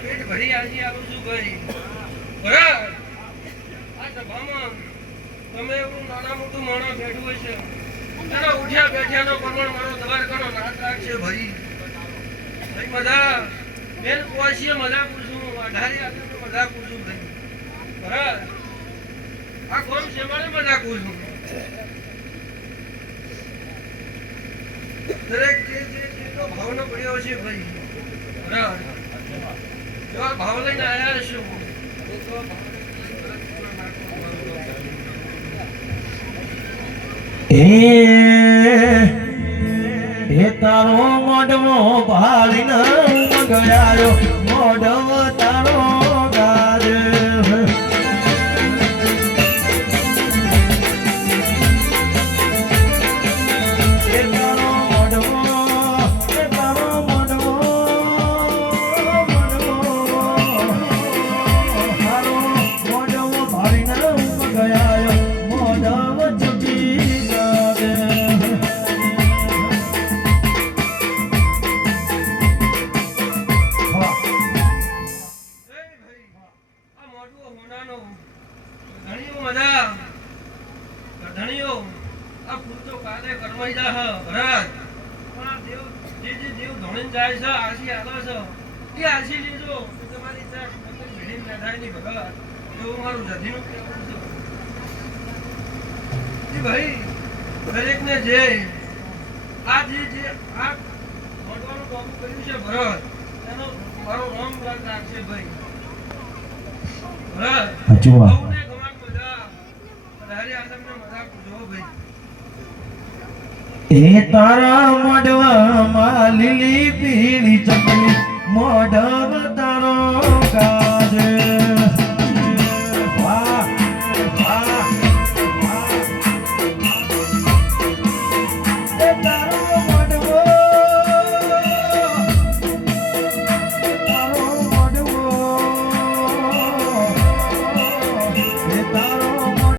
પેટ ભરી આજે આવું છું ભાઈ બરાબર આ સભામાં તમે એવું નાના મોટું માણસ બેઠું હોય છે એનો ઉઠ્યા બેઠ્યાનો પ્રમાણ મારો દ્વારકાનો નાથ રાખશે ભાઈ ભાઈ મજા બેન પોસીએ મજા પૂછું અઢારી આગળ મજા પૂછું ભાઈ બરાબર આ કોમ છે મારે મજા પૂછું દરેક જે ભાવનો પડ્યો છે ભાઈ બરાબર એવા ભાવ લઈને આવ્યા છું હે તારો મોઢવો ભાળીને મંગળાયો મોઢવો તારો ગાજ દરેક ને જે આ જે આ ભગવાનનું બાબુ કર્યું છે ભરત એનો મારો નામ રાખશે ભાઈ ભરત સૌને ગમાન મજા વધારે આનંદને મજા પૂછો ભાઈ એ તારા મોઢવામાં લીલી પીળી ચકલી મોઢવ તારો